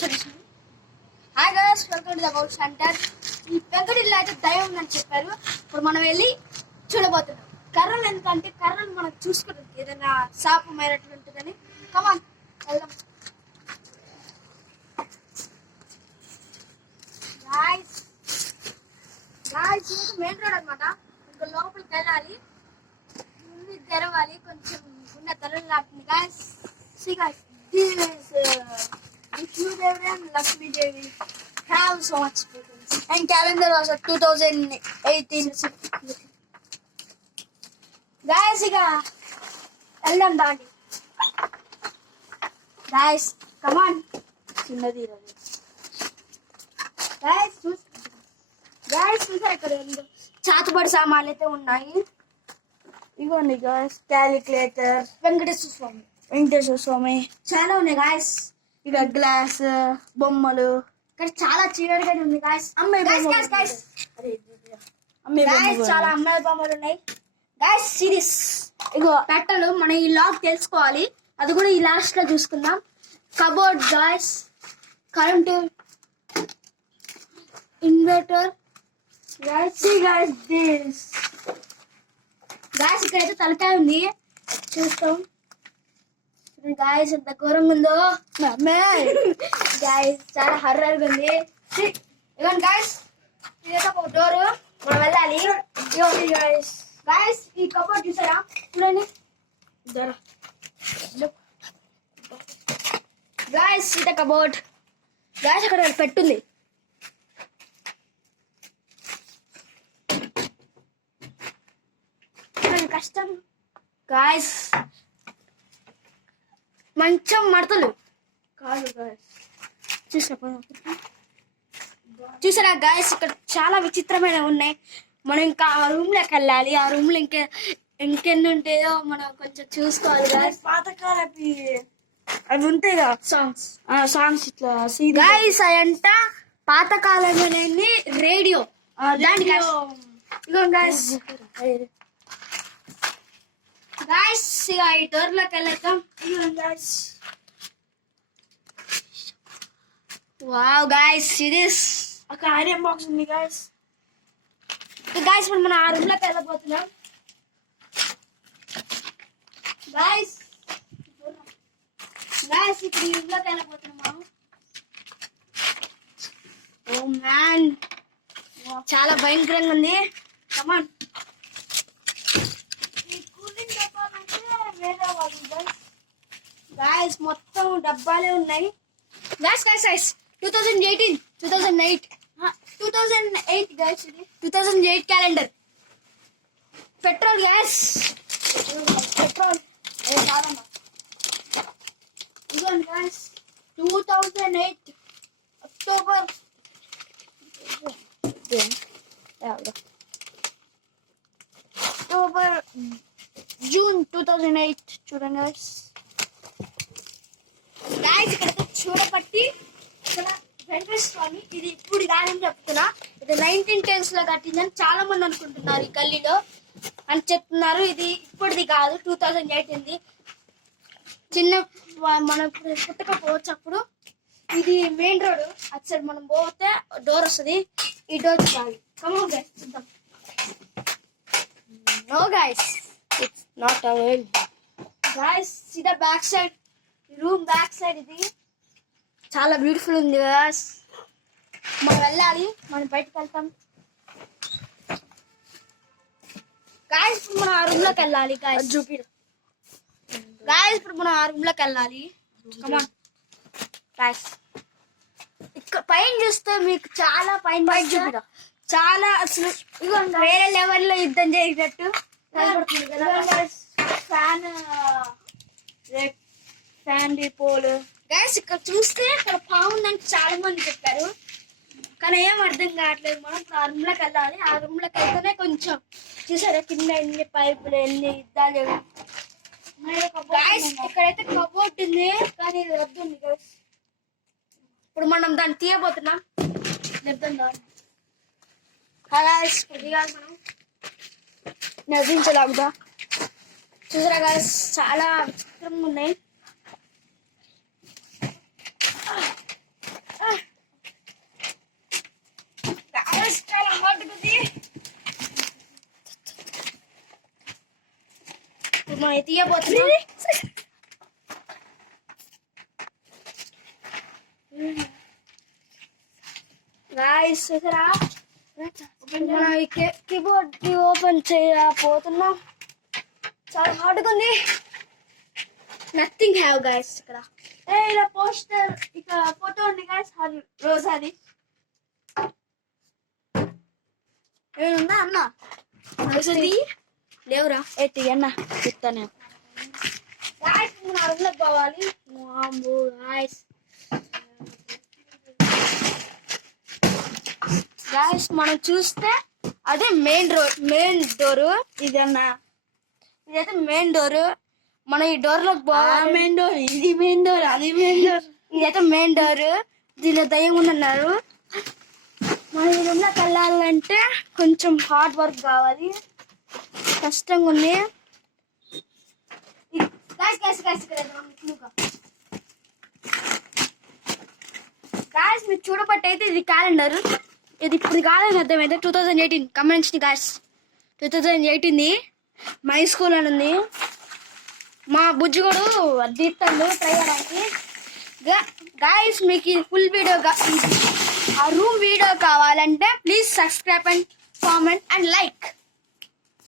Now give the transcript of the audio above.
Hi guys, welcome to the bowl centre. ఈ పెంకటిల్లు అయితే దయ ఉందని చెప్పారు. ఇప్పుడు మనం వెళ్ళి చూడబోతున్నాం. కర్రలు ఎందుకంటే కర్రలు మనం చూసుకోవడానికి ఏదైనా శాపమైనట్లు ఉంటుందని. కమాన్ వెళ్దాం. గాయ్స్ ఇది మెయిన్ రోడ్ అనమాట. ఇంకా లోపలికి వెళ్ళాలి, తెరవాలి, కొంచెం ఉన్న తరలు లాంటి. Guys see guys, this Vishnudevi and Lakshmi Devi have so much difference. And calendar was 2018. Guys, iga ellam dandi. Guys, come on. Chinnadi radi. Guys, చూసారు ఇక్కడ చాతుబడి సామాన్లు అయితే ఉన్నాయి. ఇగోండి గాయస్, క్యాలిక్యులేటర్, వెంకటేశ్వర స్వామి చాలా ఉన్నాయి గాయస్. ఇక గ్లాస్, బొమ్మలు, ఇక్కడ చాలా చీరగా ఉంది గాయస్. చాలా అమ్మాయి బొమ్మలు ఉన్నాయి గాయస్. సిరీస్ ఇగో పెట్టలు మనం ఈ లాక్ తెలుసుకోవాలి, అది కూడా ఈ లాస్ట్ లో చూసుకుందాం. Cupboard guys, current, inverter guys. ఇక్కడైతే తలకాయ ఉంది, చూస్తాం గాయస్. ఎంత ఘోరంగా ఉందో గాయస్, చాలా హర్రర్గా ఉంది. ఇవ్వండి గాయస్, ఇదైతే ఒక డోరు, మనం వెళ్ళాలి. గాయస్ గాయస్, ఈ కబోర్డ్ చూసారా, చూడండి గాయస్. ఇదే కబోర్డ్ గాయస్, అక్కడ పెట్టుంది. కష్టం గాయస్, మంచం మడతలు కాదు గాయస్. చూసారా గాయస్, ఇక్కడ చాలా విచిత్రమైన ఉన్నాయి. మనం ఇంకా ఆ రూమ్ లోకి వెళ్ళాలి. ఆ రూమ్ లో ఇంకెన్ని ఉంటాయో మనం కొంచెం చూసుకోవాలి గాయస్. పాతకాలవి అవి ఉంటాయి కదా, సాంగ్స్ ఇట్లా గాయస్. అయంట పాతకాలమైనది రేడియో. గాయస్ గాయస్, ఇక ఈ డోర్ లోకి వెళ్ళేద్దాం. వావ్ గాయస్, సిరీస్ ఒక ఐరన్ బాక్స్ ఉంది గాయస్. గాయస్, ఇప్పుడు మనం ఆ రూమ్ లోకి వెళ్ళబోతున్నాం గాయస్. ఇప్పుడు ఈ రూమ్ లోకి వెళ్ళబోతున్నాం. ఓ మ్యాన్, చాలా భయంకరంగా ఉంది. కమాన్. గాయస్, మొత్తం డబ్బాలే ఉన్నాయి. గాయస్ 2008 గాయస్, ఇది 2008 క్యాలెండర్. పెట్రోల్ గ్యాస్, పెట్రోల్ ఇదిగోండి గాయస్. 2008 October, June 2008. చూడండి గాయస్. ఇక్కడ చూడబట్టి ఇక్కడ వెంకటేశ్వర స్వామి, ఇది ఇప్పుడు కాదని చెప్తున్నా, ఇది 1910s లో కట్టిందని చాలా మంది అనుకుంటున్నారు ఈ గల్లీలో అని చెప్తున్నారు. ఇది ఇప్పుడుది కాదు, 2008 ఉంది. చిన్న మనం పుట్టకపోవచ్చు అప్పుడు. ఇది మెయిన్ రోడ్, అటు సైడ్ మనం పోతే డోర్ వస్తుంది, ఈ డోర్ కాదు. కమాన్ గైస్, చూద్దాం. No guys, it's not available guys. సీదా back side, room back side ఇది చాలా బ్యూటిఫుల్ ఉంది గాయస్. మనం వెళ్ళాలి, మనం బయటకు వెళ్తాం గాయస్. ఇప్పుడు మనం ఆ రూమ్ లోకి వెళ్ళాలి గాయస్. ఇప్పుడు మనం ఆ రూమ్ లోకి వెళ్ళాలి. Come on guys. ఇక్కడ పైన చూస్తే మీకు చాలా పైన చూపిరా, చాలా అసలు వేరే లెవెల్లో యుద్ధం చేసేటట్టు కనబడుతుంది కదా. ఫ్యాన్ పోల్ గ్యాస్. ఇక్కడ చూస్తే ఇక్కడ బాగుందని చాలా మంది చెప్పారు, కానీ ఏం అర్థం కావట్లేదు. మనం ఆ రూమ్ లోకి వెళ్ళాలి. ఆ రూమ్ లోకి వెళ్తేనే కొంచెం చూసారా కింద ఎన్ని పైపులు, ఎన్ని యుద్ధాలు. ఇక్కడైతే కబోర్డ్ ఉంది, కానీ ఇది రద్దు ఉంది గ్యాస్. ఇప్పుడు మనం దాన్ని తీయబోతున్నాం. ఇప్పుడు దిగాలి మనం, నదించలాగుదా. చూసారా గాయస్, చాలా విచిత్రంగా ఉన్నాయి. మనం తీయబోతున్నాం. గాయ్స్ చూసారా, మనం ఈ కీబోర్డ్ కి ఓపెన్ చేయబోతున్నాం. చాలా హార్డ్గా ఉంది. Nothing have guys. ఇక్కడ ఇలా పోస్టర్, ఇక ఫోటో ఉంది గాయ్స్, రోజాది. ఏముందా అన్న? రోజాది లేవురా. ఎత్తి అన్న చెప్తాను. గాయ్స్ మన అరువులకు పోవాలి. గాయ్స్ గాయ్స్ మనం చూస్తే అదే మెయిన్ డోరు. ఇది అన్న, ఇదైతే మెయిన్ డోర్. మనం ఈ డోర్ లోకి పోవాలి. మెయిన్ డోర్, ఇది మెయిన్ డోర్, అది మెయిన్ డోర్. ఇదైతే మెయిన్ డోర్. దీనిలో దయ్యం ఉందన్నారు. మనం ఇది వెళ్ళాలంటే కొంచెం హార్డ్ వర్క్ కావాలి, కష్టంగా ఉంది. గాయస్ మీరు చూడబట్టయితే ఇది క్యాలెండర్. ఇది ఇప్పుడు కాదని అర్థమైతే 2018 కమెంట్స్ని గాయస్. 2018 మై స్కూల్ అని ఉంది. మా బుజ్జిగోడు తీస్తాడు ట్రై చేయడానికి. గాయస్ మీకు ఫుల్ వీడియో, ఆ రూమ్ వీడియో కావాలంటే please subscribe and comment and like.